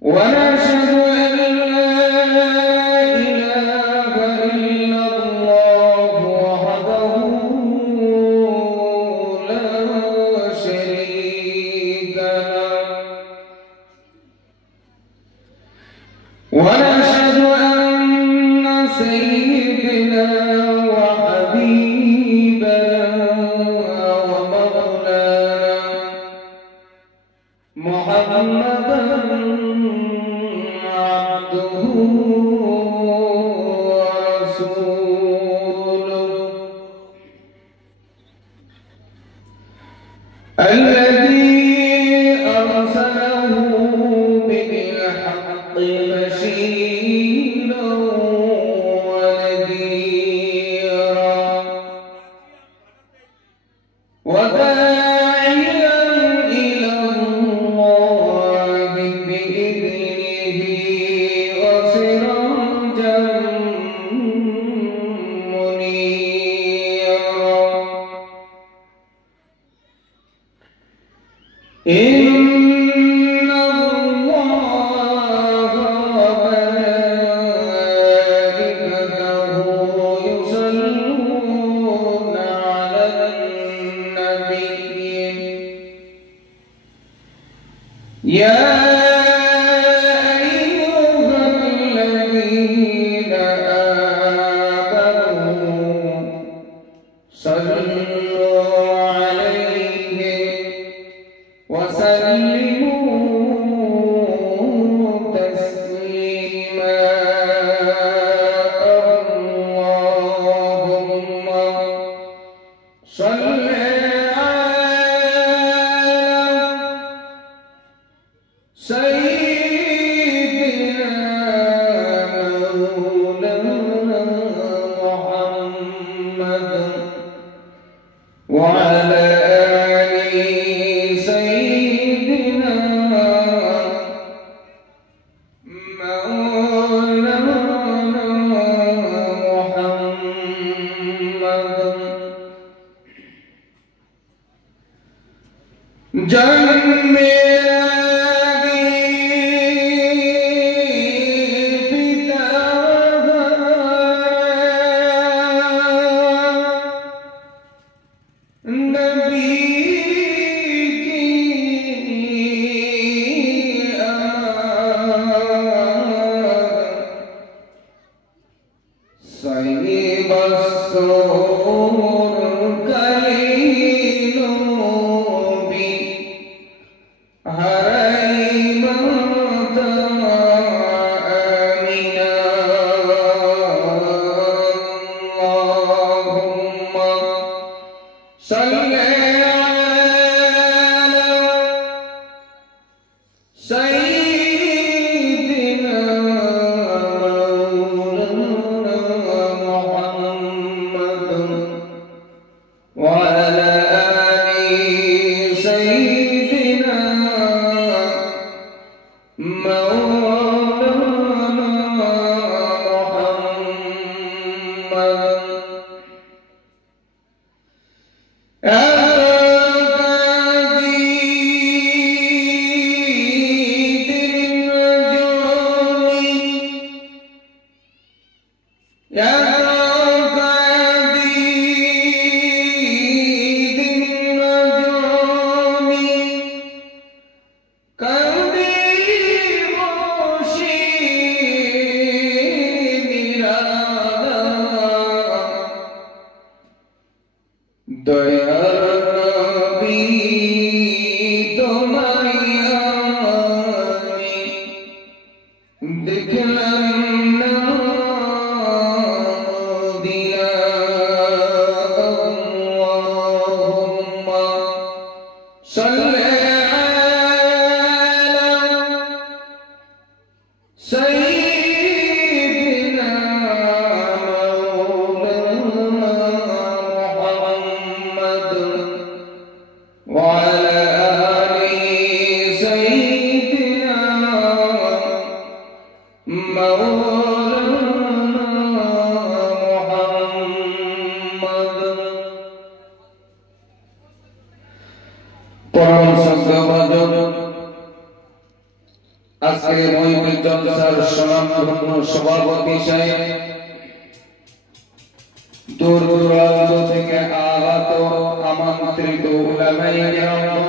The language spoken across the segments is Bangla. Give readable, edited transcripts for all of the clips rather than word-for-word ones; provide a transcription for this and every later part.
ونشهد أن لا إله إلا الله وحده لا شريك له ونشهد أن سيدنا وحبيبنا ومولانا محمدا عبده ورسوله الذي أرسله بالحق بشيرا ونذيرا وداعيا إلى الله بإذنه وسراجا منيرا إن الله وملائكته يصلون على النبي يا أيها الذين آمنوا صلوا عليه وسلموا تسليما اللهم صل سيدنا مولانا محمد وعلى آل سيدنا مولانا محمد جنبي صيب السرور قليل بي هريم آمنا اللهم صل على سيدنا وعلى آل سيدنا مولانا محمد দয়ার নবী তোমায় আমি দেখলাম না মদিনা আল্লাহুম্মা সাল্লি আলা সাইয়্যিদিনা মাওলানা মুহাম্মদ وعلى آل سيدنا আজকে মহিমী জলসার স্বনামধন্য সভাপতি সাহেব, দূর দূরান্ত থেকে আগত আমন্ত্রিত উলামায়ে কেরাম,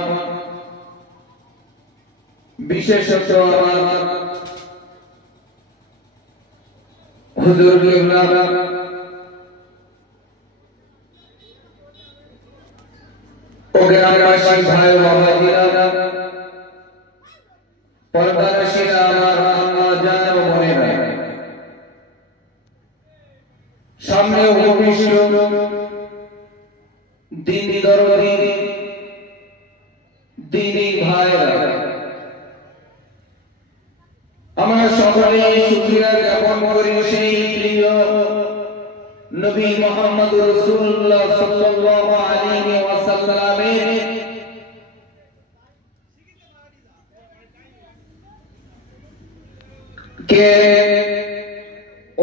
বিশেষত আমার হুজুর কিবলা ও গ্রামবাসী ভাই বাবাজিরা, পর্দানশীলা আমার আম্মা জান ও বোনেরা, সামনে উপবিষ্ট দ্বীন দরদি দ্বীনী ভাইরা, আমরা সকলে শুকরিয়া জ্ঞাপন করি সেই প্রিয় নবী মুহাম্মদ রাসূলুল্লাহ সাল্লাল্লাহু আলাইহি ওয়াসাল্লামের কে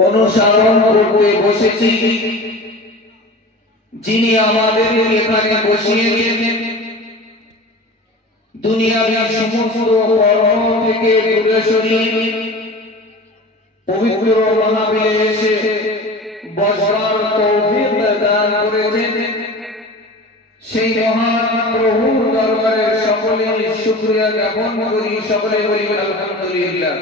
অনুসরণ করতে বসেছি, যিনি আমাদের এখানে বসিয়েছেন দুনিয়ার সমস্ত কর্ম থেকে দূরে সরিয়ে পবিত্র মাহফিলে এসে বসবার তৌফিক দান করেছেন। সেই মহান প্রভুর দরবারে সকলে শুকরিয়া জ্ঞাপন করি, সকলে বলি আলহামদুলিল্লাহ।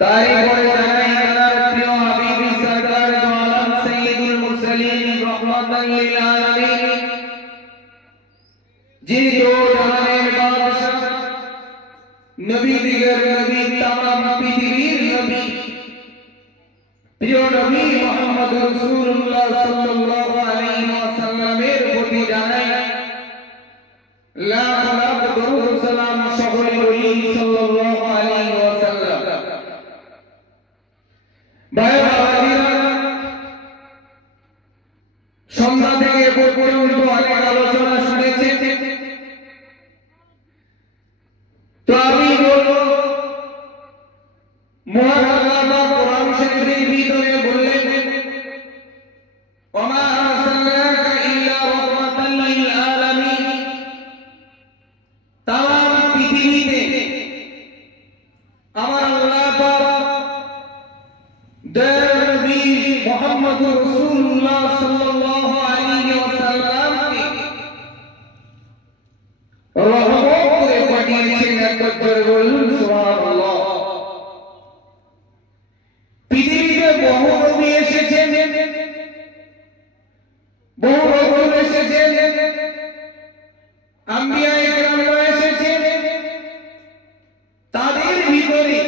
তারপরে জানাই আল্লাহর প্রিয় হাবিব সরকার দো আলম সাইয়্যিদুল মুরসালিন রাহমাতাল লিল আলামিন, যিনি দো জাহানের বাদশা, নবী দিগের নবী, तमाम পৃথিবীর নবী, প্রিয় নবী মুহাম্মদ রাসূলুল্লাহ সাল্লাল্লাহু আলাইহি ওয়াসাল্লামের প্রতি জানাই লাখ লাখ দরুদ সালাম, সকলে বলি সাল্লাল্লাহু আলাইহি ওয়াসাল্লাম। ভাই বাবাজিরা, সন্ধ্যা থেকে এ পর্যন্ত অনেক আলোচনা শুনেছেন, তো আমি বলবো মহান আল্লাহ কোরআন শরীফের ভিতরে বললেন, ওয়া মা আরসালনাকা ইল্লা রাহমাতাল লিল আলামিন, তাম পৃথিবীতে আমার আল্লাহ পাক দয়ার নবী মুহাম্মদ রাসূলুল্লাহ সাল্লাল্লাহু আলাইহি ওয়াসাল্লামকে রহমত করে পাঠিয়েছেন। একবার বলুন সুবহানাল্লাহ। পৃথিবীতে বহু নবী এসেছেন, বহু রাসূল এসেছেন, আম্বিয়ায়ে কেরামরা এসেছেন, তাদের ভিতরে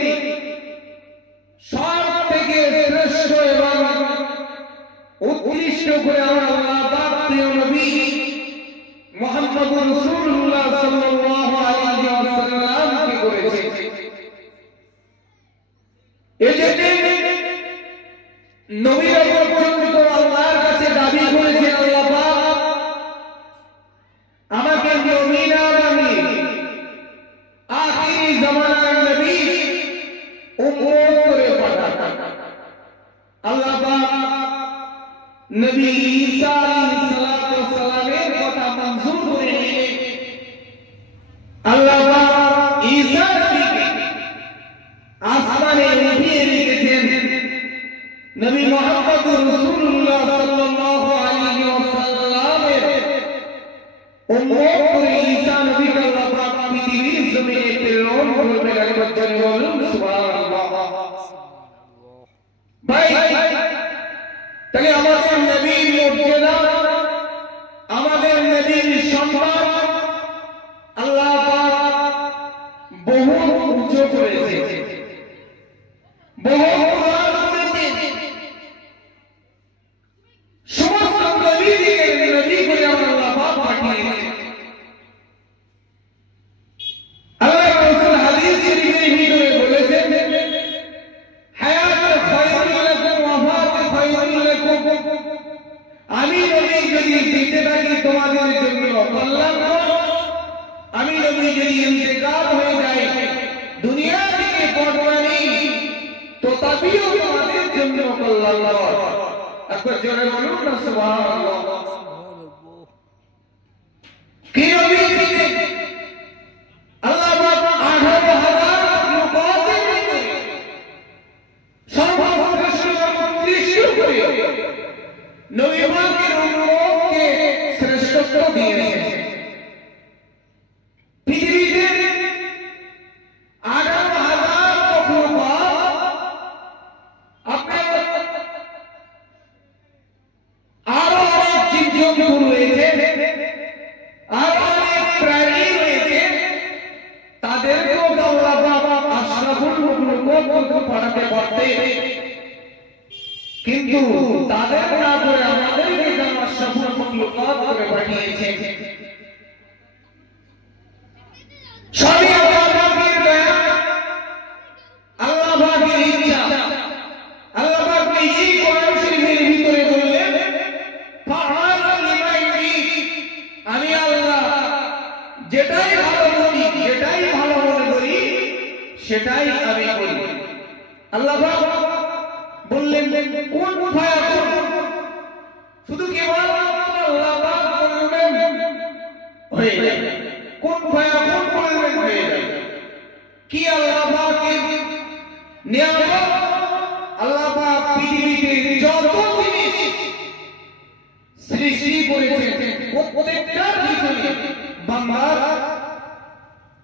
সব থেকে শ্রেষ্ঠ এবং উৎকৃষ্ট করে আমার আল্লাহ পাক প্রিয় নবী মুহাম্মদ রাসূলুল্লাহ সাল্লাল্লাহু আলাইহি ওয়াসাল্লামকে করেছেন। এজন্য নবীরা পর্যন্ত আল্লাহর কাছে দাবি করেছেন, আল্লাহ পাক আমাকে নবী না বানিয়ে আখিরি জামানার নবী উম্মত করে পাঠান। আল্লাহ পাক নবী ঈসা আলাইহিস সালামের কথা মঞ্জুর করে নিলেন। আল্লাহ পাক ঈসা নবীকে আসমানে উঠিয়ে রেখেছেন, নবী মুহাম্মদ রাসূলুল্লাহ সাল্লাল্লাহু আলাইহি ওয়াসাল্লামের উম্মত করে ঈসা নবীকে আল্লাহ পাক পৃথিবীর জমিনে প্রেরণ করবেন। একবার জোরে বলুন সুবহানাল্লাহ। ভাই, তাহলে আমাদের নবীর মর্যাদা, আমাদের নবীর সম্মান আল্লাহ পাক বহু উঁচু করেছে, বহু প্রদান করেছে। সমস্ত নবীকে নবী করে আল্লাহ পাক পাঠিয়েছে। আল্লাহ রাসূল হাদিস শরীফের ভিতরে বলেছেন, হায়াত খায়রুল লাকুম ওয়াফাত খায়রুল লাকুম, আমি নবী যদি বেঁচে থাকি তোমাদের জন্য কল্যাণকর, আমি নবী যদি ইন্তেকাল হয়ে যায় দুনিয়া থেকে পরপারে, তো তাবিও তোমাদের জন্য কল্যাণকর। একবার জোরে বলুন না সুবহানাল্লাহ। কি নবী ছিলেন? আল্লাহ পাক 18,000 তাদেরকেও আল্লাহ পাক আশরাফুল মাখলুকাত পাঠাতে পারতেন, কিন্তু তাদের না করে আমাদেরকে যেন আশরাফুল মাখলুকাত করে পাঠিয়েছেন। সবই আল্লাহ পাকের দয়া, আল্লাহ পাকের ইচ্ছা। আল্লাহ পাক নিজেই কোরআন শরীফের ভিতরে বললেন, ফাআলা লিমা ইউরিদ, আমি আল্লাহ যেটাই ভালো বলি, যেটাই ভালো মনে করি সেটাই আমি করি। আল্লাহ পাক বললেন কোন ফায়াকুন, শুধু কেবল আল্লাহ পাক বলবেন হয়ে যাবে, কোন ফায়াকুন বলবেন হয়ে যাবে। কি আল্লাহ পাকের নিয়ামত, আল্লাহ পাক পৃথিবীতে যত জিনিস সৃষ্টি করেছেন প্রত্যেকটার পিছনে বান্দার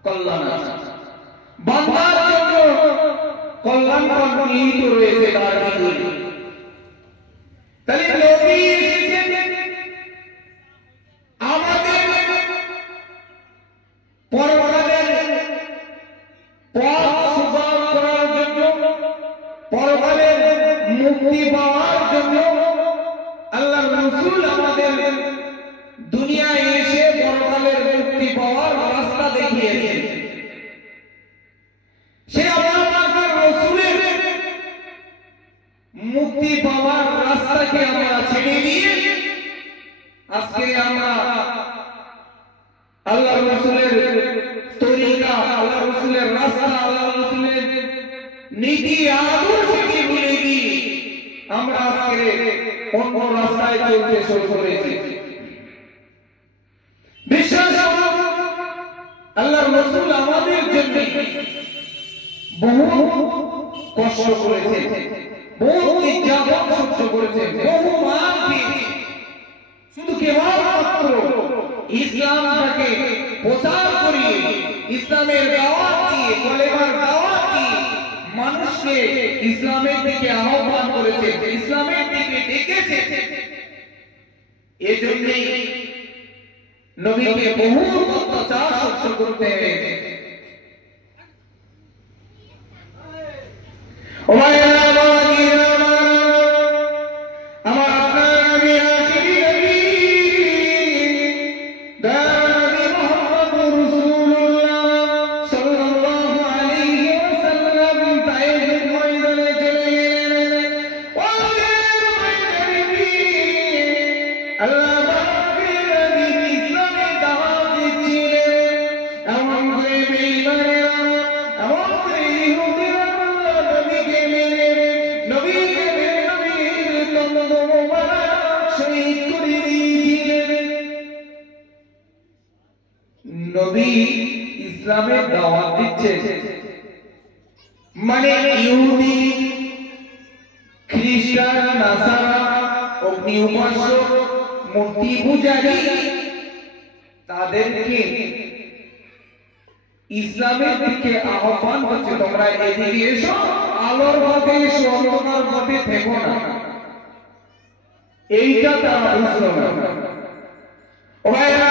কল্যাণ আছে, বান্দার জন্য কল্যাণ নিহিত রয়েছে তার ভিতরে। তাহলে নবী এসেছেন আমাদের পরকালের পথ সুগম করার জন্য, পরকালের মুক্তি পাওয়ার জন্য। আল্লাহর রাসূল আমাদের দুনিয়ায় এসে পরকালের মুক্তি পাওয়ার রাস্তা দেখিয়েছেন। সে আল্লাহ পাকের রাসূলের মুক্তি পাওয়ার রাস্তাকে আমরা ছেড়ে দিয়ে আজকে আমরা আল্লাহ রাসূলের তরিকা, আল্লাহ রাসূলের রাস্তা, আল্লাহ রাসূলের নীতি আদর্শকে ভুলে গিয়ে আমরা আজকে অন্য রাস্তায় চলতে শুরু করেছি। বিশ্বাস করুন, আল্লাহর রাসূল আমাদের জন্য বহু কষ্ট করেছে, বহু নির্যাতন সহ্য করেছে, বহু মার খেয়েছে, শুধু কেবলমাত্র ইসলামটাকে প্রচার করিয়ে, ইসলামের দাওয়াত দিয়ে, কলেমার দাওয়াত দিয়ে মানুষকে ইসলামের দিকে আহ্বান করেছে, ইসলামের দিকে ডেকেছে। এজন্যই নবীকে বহু অত্যাচার সহ্য করতে হয়েছে। নবী ইসলামের দাওয়াত দিচ্ছে, মানে ইহুদি, খ্রিস্টান, নাসারা, অগ্নি উপাসক, মূর্তি পূজারী, তাদেরকে ইসলামের দিকে আহ্বান করছে, তোমরা এদিকে এসো, আলোর পথে এসো, অন্ধকার পথে থেকো না। এইটা তারা বুঝলো না। ও ভাইরা,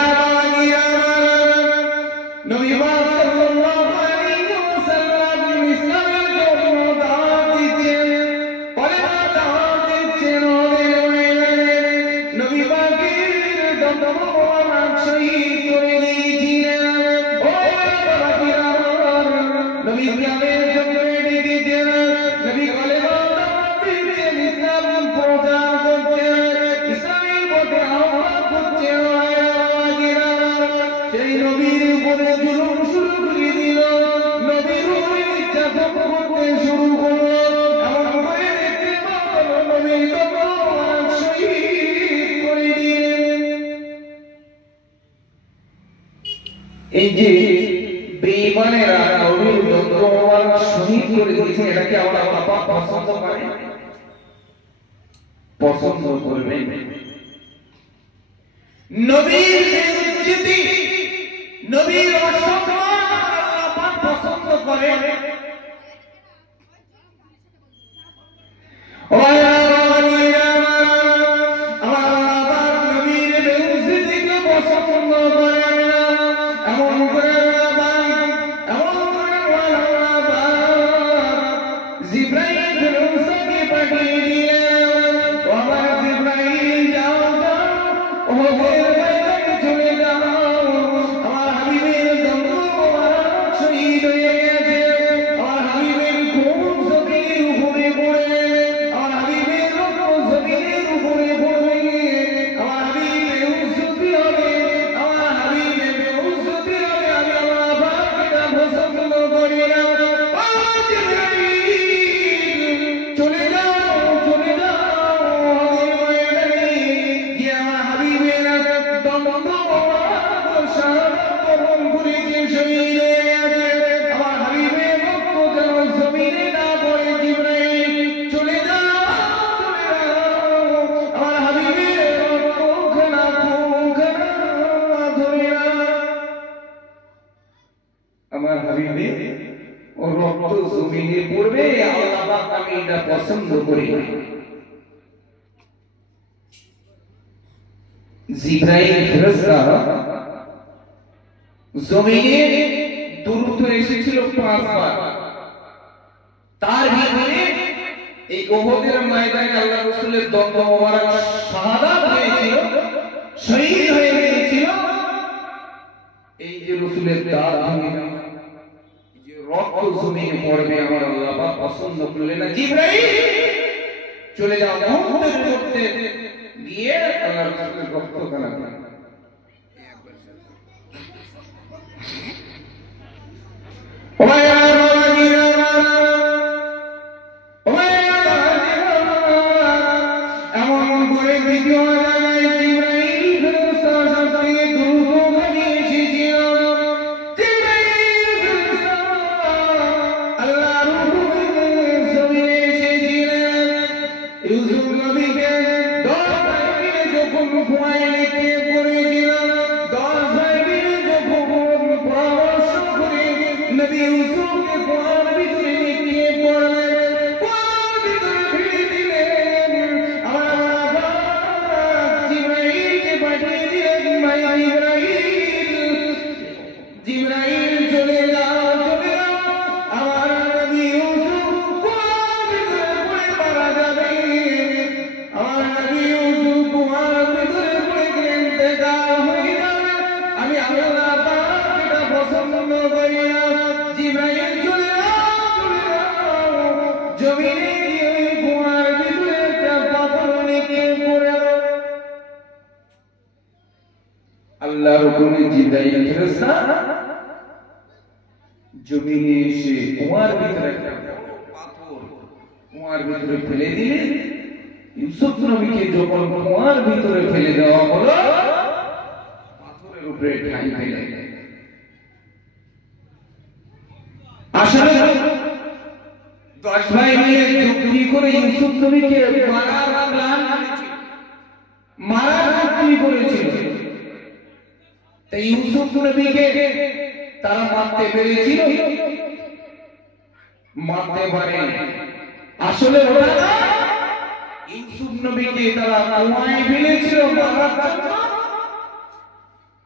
নবী পাক সাল্লাল্লাহু আলাইহি ওয়াসাল্লাম ইসলামের জন্য দাওয়াত দিচ্ছেন, কলেমা দাওয়াত দিচ্ছেন। নবী পাকের দম মোবারক শহীদ করে দিয়েছিলেন। ও বাবারা, নবী ইসলামের জন্য ডেকেছেন, নবী কলেমা দাওয়াত দিচ্ছেন, ইসলাম প্রচার করছেন, ইসলামের পথে আহ্বান করছেন। সেই নবীর উপরে জুলুম শুরু করে দিল, নবীর উপরে নির্যাতন করতে শুরু করলো। এমন করে দেখতে পাবো নবীর তলোয়ার শহীদ করে দিলেন। এই যে বেঈমানেরা নবীর তলোয়ার শহীদ করে দিয়েছে, এটাকে আমরা বাবা পছন্দ করে, পছন্দ করবেন। নবীর বেইজ্জতি, নবীর অসম্মান আল্লাহ পাক পছন্দ করে। এমন করে শহীদ হয়ে গেছে আমার হাবিবের খুন জমিনের উপরে পড়ে আমার হাবিবের রক্ত জমিনের উপরে পড়বে আমার হাবিব বেউজ্জতি হবে আমার হাবিব বেউজ্জতি হবে আমি আল্লাহ পাক এটা পছন্দ করি না চলে যাও গিয়ে আমার হাবিবের দণ্ড শাহাদাত করেছে শহীদ হয়ে গেছে আমার হাবিবের রক্ত যেন জমিনে না পড়ে জিবরাইল চলে যাও আমার হাবিবের রক্তখানা খুনখানা ধরে না আমার হাবিবের ও রক্ত জমিনে পড়বে আল্লাহ পাক আমি এটা পছন্দ করি না জিবরাইল ফেরেশতা জমিনে দুরূদ এসেছিল 5 বার তার ভিতরে এই উহুদের ময়দানে আল্লাহ রাসূলের দণ্ড মোবারক শাহাদাত হয়েছিল শহীদ হয়ে গিয়েছিল এই যে রাসূলের দাঁত ভেঙে যে রক্ত জমিনে পড়বে আমার আল্লাহ পাক পছন্দ করলেন না জিবরাইল চলে যাও মুহূর্তের মধ্যে গিয়ে আল্লাহ রাসূলের রক্ত খানা এমন করে দ্বিতীয় জায়গায় জিবরাইল ফেরেশতা সবথেকে দ্রুতগামী এসেছিল আল্লাহর হুকুমে জমিনে এসেছিলেন ইউসুফ নবীকে 10 ভাই মিলে যখন কুয়ায় রেখে পড়েছিলেন 10 ভাই মিলে যখন পরামর্শ করে নবী ইউসুফকে কুয়ার ভিতরে রেখে পড়লেন কুয়ার ভিতরে ফেলে দিলেন আমার বাবা জিবরাইলকে পাঠিয়ে দিলেন ভাই জিবরাইল চলে যাও আমার নবী ইউসুফ কুয়ার ভিতরে পড়ে মারা যাবে আমার নবী ইউসুফ কুয়ার ভিতরে পড়ে ইন্তেকাল হয়ে যাবে আমি আল্লাহ পাক এটা পছন্দ করি না জিবরাইল চলে যাও জমিনে গিয়ে কুয়ার ভিতরে একটা পাথর রেখে পড়ে আল্লাহর হুকুমে জিবরাইল ফেরেশতা জমিনে এসে কুয়ার ভিতরে একটা পাথর কুয়ার ভিতরে ফেলে দিলেন ইউসুফ নবীকে যখন কুয়ার ভিতরে ফেলে দেওয়া হলো পাথরের উপরে ঠাঁই ফেলে আসলে 10 ভাই মিলে যুক্তি করে ইউসুফ নবীকে মারার প্ল্যান করেছিল মারার যুক্তি করেছিল তাই ইউসুফ নবীকে তারা মারতে পেরেছিল মারতে পারে আসলে ওরা ইউসুফ নবীকে তারা কুয়ায় ফেলেছিল মারার জন্য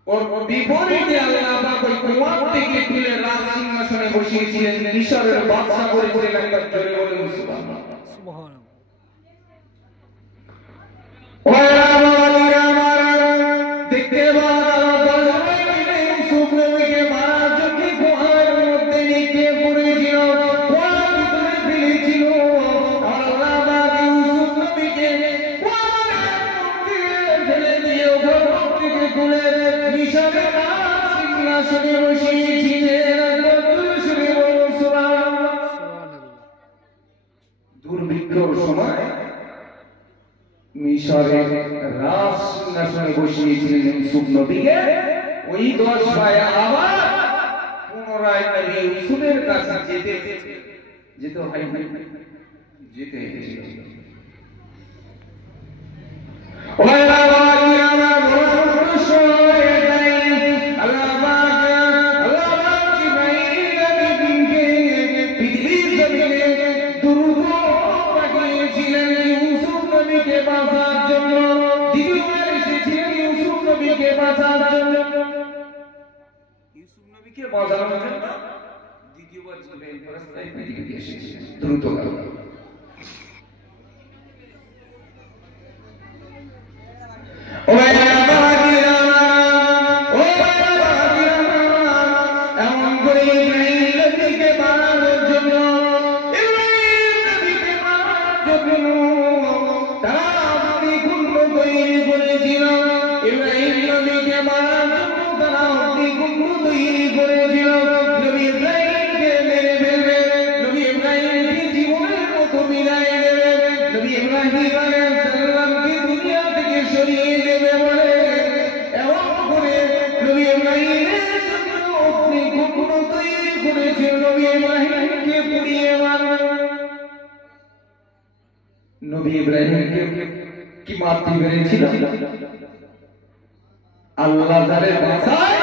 ওর বিপরীতে আল্লাহ পাক ওই কুয়া থেকে তুলে রাজ সিংহাসনে বসিয়েছিলেন মিশরের বাদশা করেছিলেন একবার জোরে বলেন সুবহানাল্লাহ সুবহানাল্লাহ দেখতে ইউসুফ নবীকে মারার জন্য কুয়ার মধ্যে রেখে পড়েছিল কুয়ার ভিতরে ফেলেছিল আল্লাহ পাক ইউসুফ নবীকে কুয়ার মধ্যে ফেলে দিয়ে ঘর থেকে তুলে মিশরের সিংহাসনে বসিয়েছিলেন সুবহানাল্লাহ দুর্ভিক্ষর সময় মিশরের রাজ সিংহাসনে বসিয়েছিলেন ইউসুফ নবীকে ওই 10 ভাই আবার পুনরায় নবী ইউসুফের কাছে যেতে হয় যেতে বাজানোর জন্য দ্বিতীয়বার জিবরাইল ফেরেশতা পৃথিবীতে এসেছিলেন দ্রুত এমন করে ইব্রাহিম নবীকে মারার জন্য, ইব্রাহিম নবীকে মারার জন্য তারা অগ্নিকুণ্ড তৈরি করেছিল। ইব্রাহিম নবীকে মারার জন্য তারা অগ্নিকুণ্ড তৈরি করেছিল। নবী ইব্রাহিমকে মেরে ফেলবে, নবী ইব্রাহিমকে জীবনের মতো বিদায় দেবে, নবী ইব্রাহিম আলাইহিস সালামকে দুনিয়া থেকে সরিয়ে দেবে বলে এমন করে নবী ইব্রাহিমের জন্য অগ্নিকুণ্ড তৈরি করেছিল। নবী ইব্রাহিমকে পুড়িয়ে মারবে। নবী ইব্রাহিমকে কি মারতে পেরেছিল? আল্লাহ যারে বাঁচায়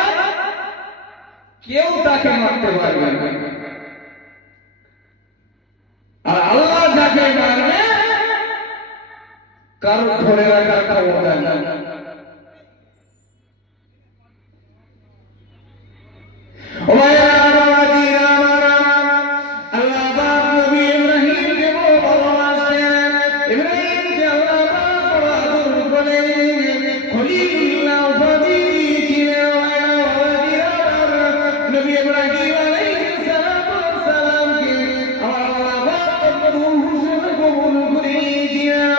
কেউ তাকে মারতে পারবে না, আর আল্লাহ যাকে মারবে কারো ধরে রাখার ক্ষমতা নেই। ও ভাইরা আল্লাহ পাক নবী ইব্রাহিমকে বড় ভালোবাসতেন। ইব্রাহিমকে আল্লাহ পাক বড় আদর করে খলিলুল্লাহ উপাধি দিয়েছিলেন। নবী ইব্রাহিম আলাইহিস সালামকে আমার আল্লাহ পাক রূহ হিসেবে কবুল করে নিয়েছিলেন।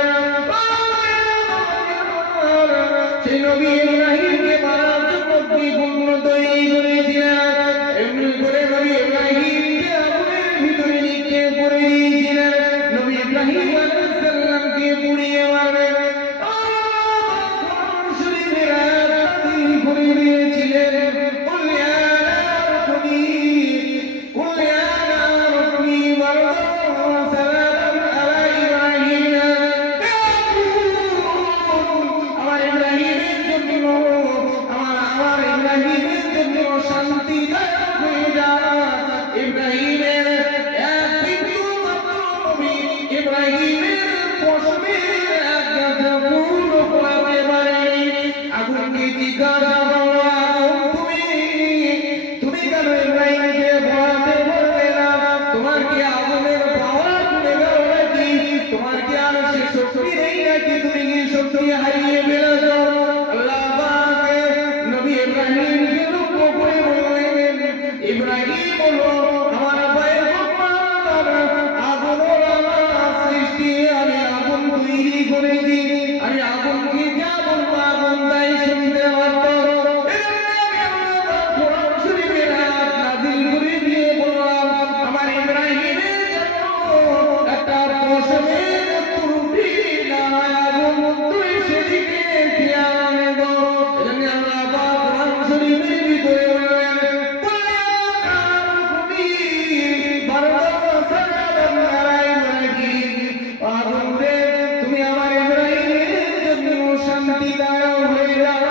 সেই নবী ইব্রাহিমকে মারার জন্য অগ্নিকুণ্ড তৈরি করেছিলেন। এমনি করে নবী ইব্রাহিমকে আগুনের ভিতরে নিক্ষেপ করে দিয়েছিলেন। নবী ইব্রাহিম আলাইহিস সালামকে পুড়িয়ে মারবে। কোরআন শরীফের আয়াত নাযিল করে দিয়েছিলেন, কুল ইয়া নারকুনি বারদান ওয়া সালামান আলা ইব্রাহিম। আমার ইব্রাহিমের জন্য আমার ইব্রাহিমের জন্য শান্তি দায়ক হয়ে যায়। ইব্রাহিমের এক বিন্দু মাত্র নবী ইব্রাহিমের পশমে এক গাছা ফুল ফোটাতে পারেনি। আগুনকে জিজ্ঞাসা করলো, আগুন তুমি কেন ইব্রাহিমকে ফোটাতে পারলে না? তোমার কি আগুনের পাওয়ার কমে গেল নাকি? তোমার কি আর সে শক্তি নেই নাকি? তুমি কি শক্তি হারিয়ে ফেলেছ? আল্লাহ পাক নবী ইব্রাহিমকে লক্ষ্য করে বললেন, ইব্রাহিম বলল, আমার ভাইয়ের গোপাল আগুনের আমার সৃষ্টি, আমি আগুন তৈরি করেছি, আমি আগুনকে যা বলবো আগুন তাই শুনতে পারত। কোরআন শরীফের আয়াত নাযিল করে দিয়ে বললাম, আমার ইব্রাহিমের জন্য একটা পশমের ত্রুটি না আগুন তুই সেদিকে খেয়াল রাখো। এজন্য আল্লাহ পাক কোরআন শরীফের ভিতরে বললেন, আগুন রে তুমি আমার ইব্রাহিমের জন্য শান্তিদায়ক হয়ে যাও।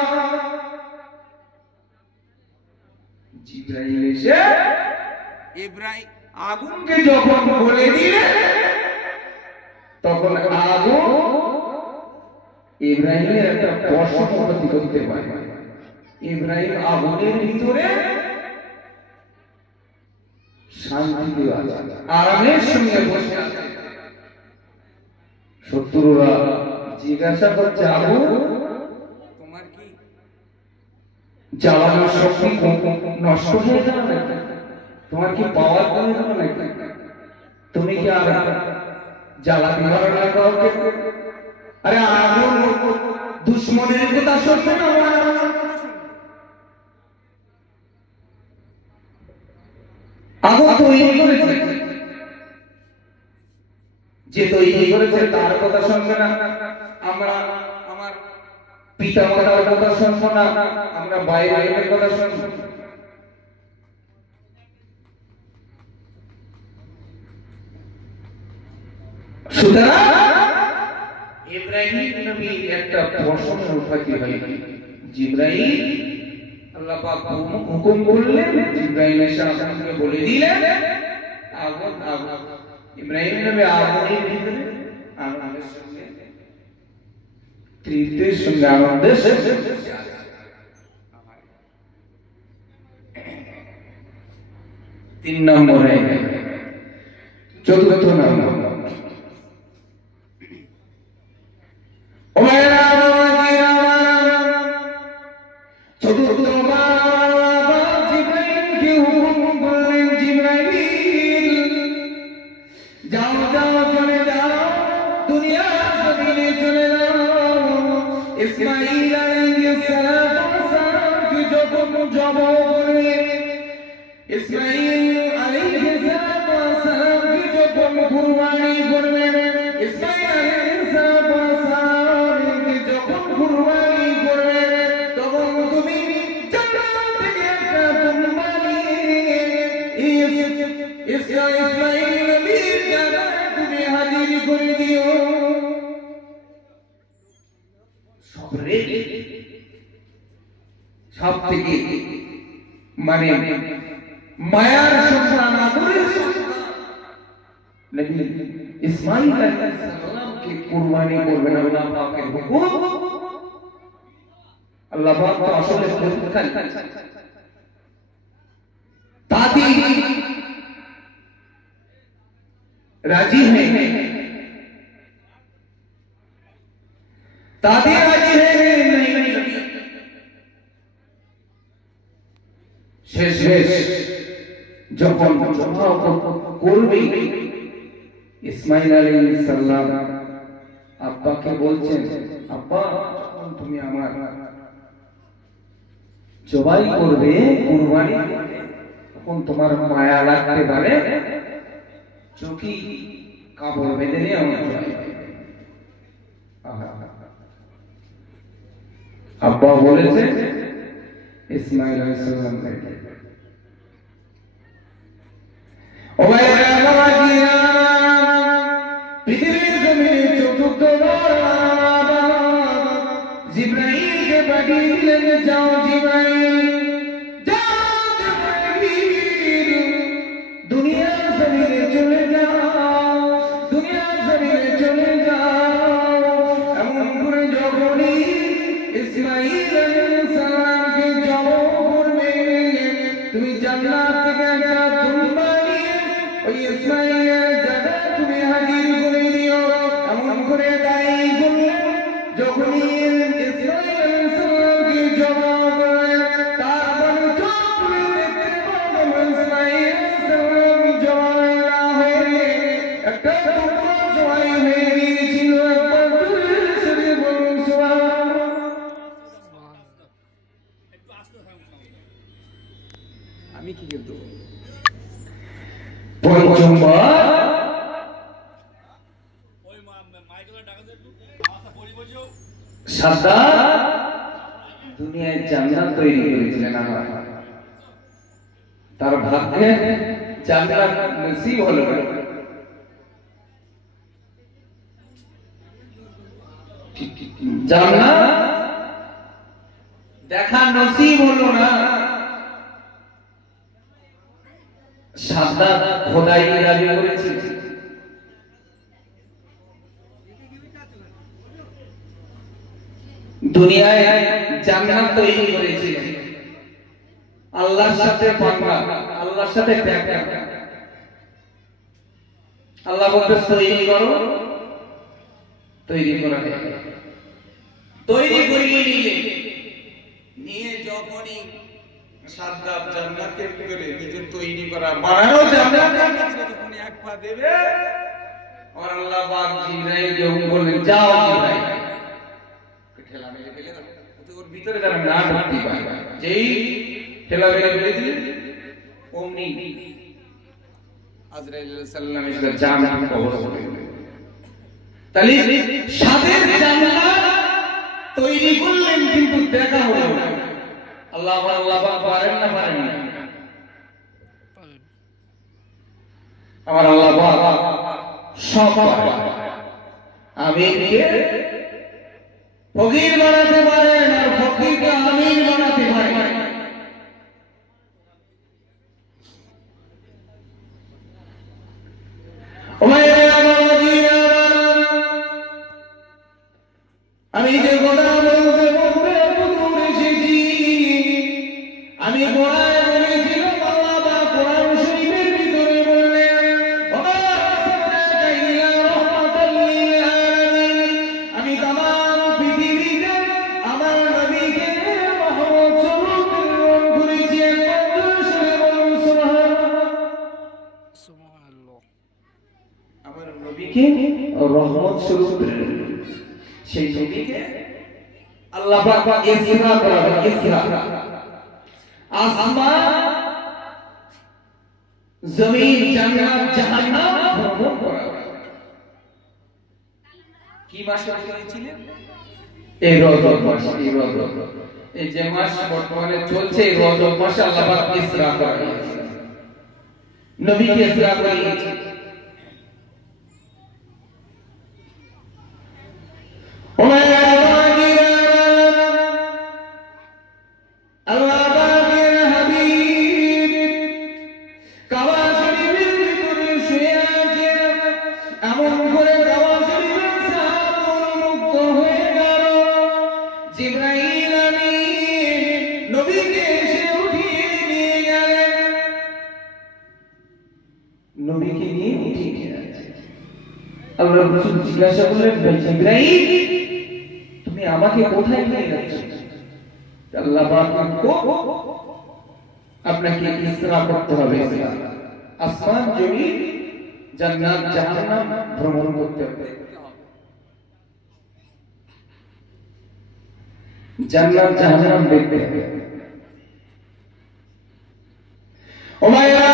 জিবরাইল এসে ইব্রাহিম আগুনকে যখন বলে দিলে, তখন আগুন ইব্রাহিমের একটা পশম ক্ষতি করতে পারে। ইব্রাহিম আগুনের ভিতরে শান্তিতে আছে, আরামের সঙ্গে বসে আছে। শত্রুরা জিজ্ঞাসা করছে, আগুন তোমার কি জ্বালানোর শক্তি নষ্ট হয়ে গেল নাকি? তোমার কি পাওয়ার কমে গেল নাকি? তুমি কি আর জ্বালাতে পারো না কাউকে? আরে আগুন দুশ্মনের কথা শুনবে না, আগুন তৈরি করেছে, যে তৈরি করেছে তার কথা শুনবে না। আমরা আমার পিতা মাতার কথা শুনবো না, আমরা বাইরের কথা শুনবো। সুতরাং ইব্রাহিম নবীর একটা পশম উঠাতে হয়। জিবরাইল আল্লাহ পাক হুকুম করলেন, জিবরাইল এসে আগুনকে বলে দিলেন, আগুন আগুন। ইব্রাহিম নবী আগুনের ভিতরে আনন্দের সঙ্গে তৃপ্তির সঙ্গে আনন্দের সঙ্গে 3 নম্বরে, চতুর্থ নম্বর, চতুর্থ জিবরাইলকে হুকুম করলেন, জিবরাইল যাও যাও চলে যাও দুনিয়া জমিনে চলে যাও ইসমাঈল আলাইহিস সালাম কি যখন জব করে ইসমাঈল আলাইহিস সালাম কি যখন কুরবানি করবেন ইসমাঈল আলাইহিস সালাম কি যখন কুরবানি করবেন তখন তুমি জান্নাত থেকে একটা দুম্বা নিয়ে ইসমাঈল নবীর জানায় তুমি হাজির করে দিও সব থেকে মানে মায়ার সন্তান আদরের সন্তান নবী ইসমাঈল আলাইহিস সালামকে কুরবানি করবেন আল্লাহ পাকের হুকুম আল্লাহ পাক তো আসলে খুদখান দাদি রাজি हैं दादी राजी है नहीं শেষ যখন জমা করবে ইসমাঈল আলাইহিস সালাম আব্বাকে বলছেন আব্বা যখন তুমি আমার জবাই করবে কুরবানি তখন তোমার মায়া লাগতে পারে চোখে কাপড় বেঁধে নিয়ে আমার জবাই আব্বা বলেছে ইসমাঈল আলাইহিস সালাম ও ভাইরা বাবাজিরা পৃথিবীর জমিনে চতুর্থবার জিবরাইলকে পাঠিয়ে দিলেন যাও জিবরাইল যাও জিবরাইল দুনিয়া জমিনে চলে যাও দুনিয়া জমিনে চলে যাও এমন করে যখনই ইসমাঈল আলাইহিস সালামকে জবাই করবে তুমি জান্নাত থেকে একটা দুম্বা নিয়ে ওই ইসমাঈলের জায়গায় তুমি হাজির করে দিও এমন করে দায়ী করলেন যখনই ইসমাঈল আলাইহিস সালামকে জবাই করলেন তারপরে চোখ খুলে দেখতে পাবেন ইসমাঈল আলাইহিস সালাম জবাই না হয়ে একটা দুম্বা জবাই হয়ে গিয়েছিল একবার জোরে জোরে বলুন সুবহানাল্লাহ আমি কি করব পঞ্চমবার ওই মাইকেল ডাকা দে আওয়াজটা পড়ি বসো সাদ্দাত দুনিয়ায় জান্নাত তৈরি করেছিলেন আল্লাহ তার ভাগ্যে জান্নাত নসিব হলো না জান্নাত দেখা নসিব হলো না সাদ্দাত খোদাই দাবি করেছিল দুনিয়ায় জান্নাত তৈরি করেছিলেন আল্লাহর সাথে পাঙ্গা আল্লাহর সাথে প্যাকা আল্লাহ বলতে তৈরি করো তৈরি করা তৈরি করিয়ে নিয়ে যখনই সাদ্দাত জান্নাতের ভিতরে নিজের তৈরি করা বানানো জান্নাতের ভিতরে যখন এক পা দেবে আর আল্লাহ পাক জিবরাইলকে বললেন যাও জিবরাইল ঠেলা মেরে ফেলে দাও ওর ভিতরে যেন না ঢুকতে পারে যেই ঠেলা মেরে ফেলে দিলেন অমনি আজরাইল আলাইহিস সালাম এসে জান্নাত কবর করে তাহলে সাদের জান্নাত তৈরি করলেন কিন্তু দেখা হলো না আল্লাহ পাক পারেন না পারেন না আমার আল্লাহ পাক সব পারেন আমিরকে ফকির বানাতে পারেন আর ফকিরকে আমির বানাতে পারেন আমি যে কথা বলতে বলতে দূর এসেছি আমি কোরআনে বলেছিলাম আল্লাহ পাক কোরআন শরীফের ভিতরে বললেন আমি तमाम পৃথিবীতে আমার নবীকে রহমত স্বরূপ প্রেরণ করেছি একবার সুবহানাল্লাহ আমার নবীকে রহমত স্বরূপ প্রেরণ করেছেন। সেই নবীকে আল্লাহ পাক ইসরা করাবেন, ইসরা আসমান জমিন জান্নাত জাহান্নাম ভ্রমণ করাবেন। কি মাসে হয়েছিলেন? এই রজব মাসে। এই যে মাস বর্তমানে চলছে, এই রজব মাসে আল্লাহ পাক ইসরা করাবেন, নবীকে ইসরা করিয়েছেন। নবীকে নিয়ে উঠিয়ে নিয়ে যাচ্ছে। আল্লাহ রাসূল জিজ্ঞাসা করলেন, জিবরাইল তুমি আমাকে কোথায় নিয়ে যাচ্ছ? আল্লাহ পাক আপনাকে ইসরা করতে হবে, আসমান জমিন জান্নাত জাহান্নাম ভ্রমণ করতে হবে। জান্নাত জাহান্নাম দেখতে হবে। ও ভাইরা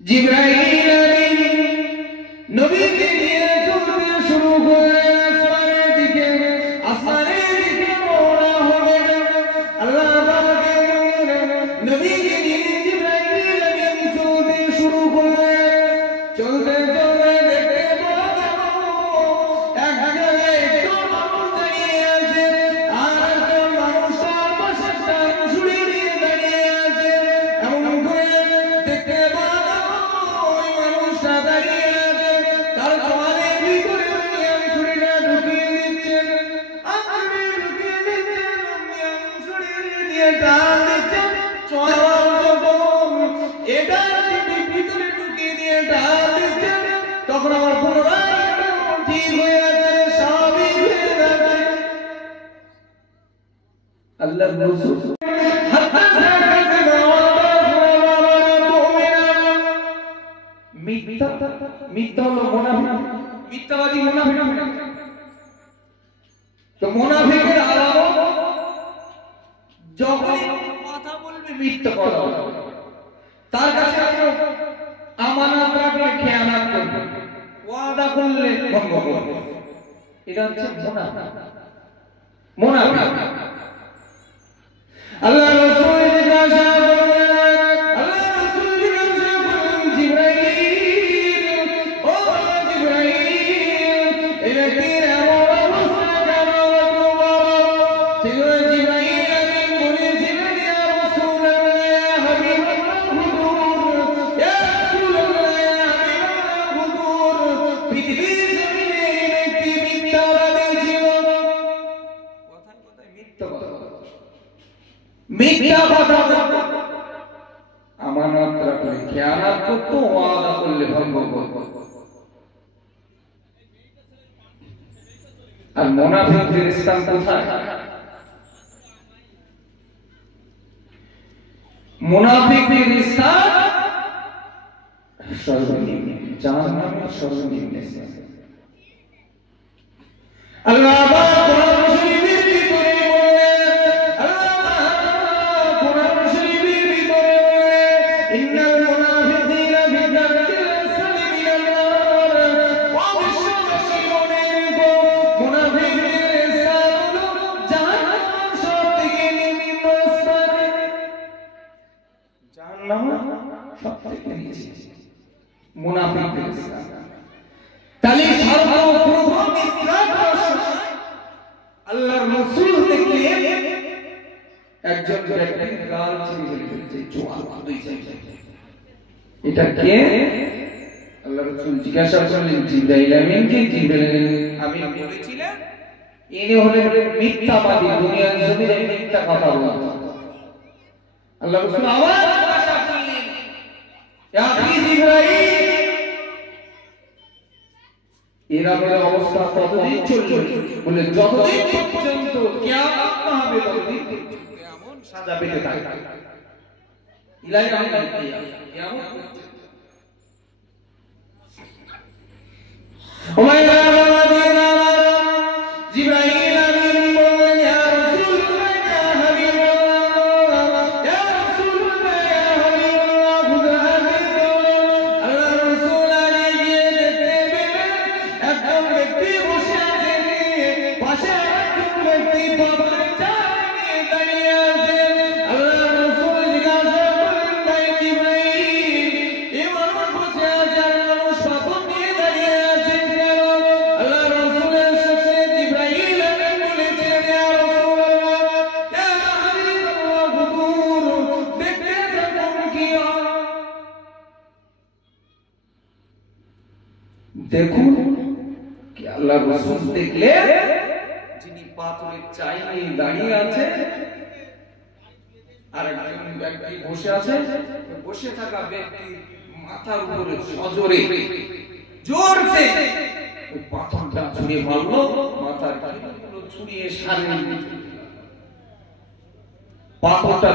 জিবরাইল আমিন নবীকে নিয়ে চলতে শুরু করলেন আসমানের দিকে। আসমানের দিকে রওনা হলেন। আল্লাহ পাকের নবীকে নিয়ে জিবরাইল আমিন চলতে শুরু করলেন। চলতে চলতে দেখতে পাওয়া এক জায়গায় একজন মানুষ দাঁড়িয়ে আছে, আর একজন মানুষ তার পাশে টান ছুড়ে দিয়ে দাঁড়িয়ে আছে। এমন করে দেখতে তখন আমার পুনরায় ঠিক হয়ে আছে, স্বাভাবিক হয়ে যাচ্ছে। আল্লাহ রাসূল মিথ্যা হলো মুনাফিক, মিথ্যাবাদী মুনাফিক। তো মুনাফিকের আলামত যখন কথা বলবে মিথ্যা কথা বলবে, তার কাছে আমানত রাখলে খেয়ানত করবে, ওয়াদা করলে ভঙ্গ করবে। এটা হচ্ছে মুনাফিক। আল্লাহ রাসূল জিজ্ঞাসা করলেন, জিবরাইল ও জিবরাইল এটা কি এমন অবস্থা কেন? জিবরাইল আমিন বলেছিলেন, ইয়া রাসূলুল্লাহ ইয়া হাবিবাল্লাহ হুজুর, ইয়া রাসূলুল্লাহ ইয়া হাবিবাল্লাহ হুজুর, পৃথিবীর জমিনে একটি মিথ্যাবাদী ছিল। কথায় মিথ্যা কথা আমানত রাখলে খেয়ানত করতো, ওয়াদা করলে ভঙ্গ করতো। আর মুনাফিকদের স্থান কোথায়? মুনাফিকদের স্থান সর্বনিম্ন, জাহান্নামের সর্বনিম্ন স্থান। আল্লাহ কোরআন শরীফের ভিতরে ইন্নাল মুনাফিকিনা ফি দারকিল আসফালি মিনান নার, অবশ্যই মুনাফিকদের স্থান হলো জাহান্নাম সবথেকে নিম্ন স্থানে। জাহান্নাম সবথেকে নিচে মুনাফিকদের স্থান। তাহলে সর্বপ্রথম ইসলাম আল্লাহর রাসূল থেকে একজন ব্যক্তির গাল ছিঁড়ে ফেলেছে, জোয়ান দুই সাইডে। এটা কে? আল্লাহর রাসূল জিজ্ঞাসা করলেন জিবরাইল আমিনকে। জিবরাইল আমিন বলেছিলেন, ইনি হলেন মিথ্যাবাদী, দুনিয়ার জমিনে মিথ্যা কথা বলেন। আল্লাহর রাসূল আওয়াজ জিজ্ঞাসা করলেন, ইয়া জিবরাইল এরকম অবস্থা কতদিন চলবে? বলে যতদিন পর্যন্ত কিয়ামত না হবে ততদিন পর্যন্ত এমন সাজা পেতে থাকে। ইলা ইয়াউমিল কিয়ামা, কিয়ামত হচ্ছে। ওমাইয়া মাদিনা জিবরাইল আমিন বলেন, ইয়া রাসূলুল্লাহ ইয়া হাবিবাল্লাহ, ইয়া রাসূলুল্লাহ ইয়া হাবিবাল্লাহ, খুদা হাদিস। আল্লাহ রাসূল আলী গিয়ে দেখতে পেলেন একজন ব্যক্তি বসে আছেন, পাশে একজন ব্যক্তি পাপড়ে চালিয়ে দাঁড়িয়ে আছেন। আল্লাহ রাসূল জিজ্ঞাসা করলেন, ভাই জিবরাইল, এই মানুষ বসে আছে আর মানুষ পাপড় নিয়ে দাঁড়িয়ে আছেন কেন? আল্লাহ রাসূলের সাথে জিবরাইল আমিন বলেছিলেন, ইয়া রাসূলুল্লাহ, ইয়া হাবিবাল্লাহ, হুজুর দেখতে থাকুন কি হয়। দেখুন কি আল্লাহ রাসূল দেখলে যিনি পাথরের চাই নিয়ে দাঁড়িয়ে আছে আর একজন ব্যক্তি বসে আছে, বসে থাকা ব্যক্তির মাথার উপরে সজোরে জোরসে ওই পাথরটা ছুঁড়ে মারলো, মাথার কিনারগুলো ছুঁড়িয়ে সামনে পাথরটা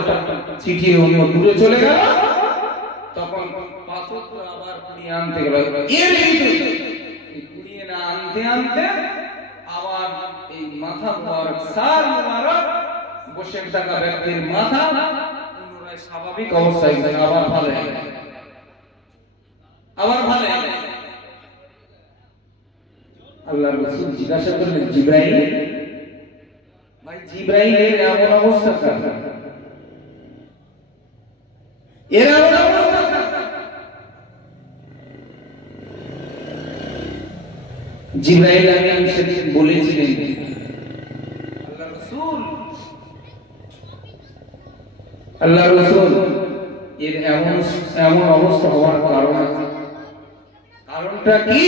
ছিটিয়ে অন্য দূরে চলে গেল। তখন পাথরটা আবার কুড়িয়ে আনতে গেল, এর ভিতরে কুড়িয়ে না আনতে আনতে আবার এই মাথা মুবারক, সার মুবারক বসে থাকা ব্যক্তির মাথা পুনরায় স্বাভাবিক অবস্থায় গেছে, আবার ভালো হয়ে গেছে, আবার ভালো হয়ে গেছে। আল্লাহ রাসূল জিজ্ঞাসা করলেন, জিবরাইল, ভাই জিবরাইলের এমন অবস্থা কেন? এর এমন অবস্থা কেন? জিবরাইল আমিন সেদিন বলেছিলেন, আল্লাহ রাসূল এর এমন অবস্থা হওয়ার কারণটা কি?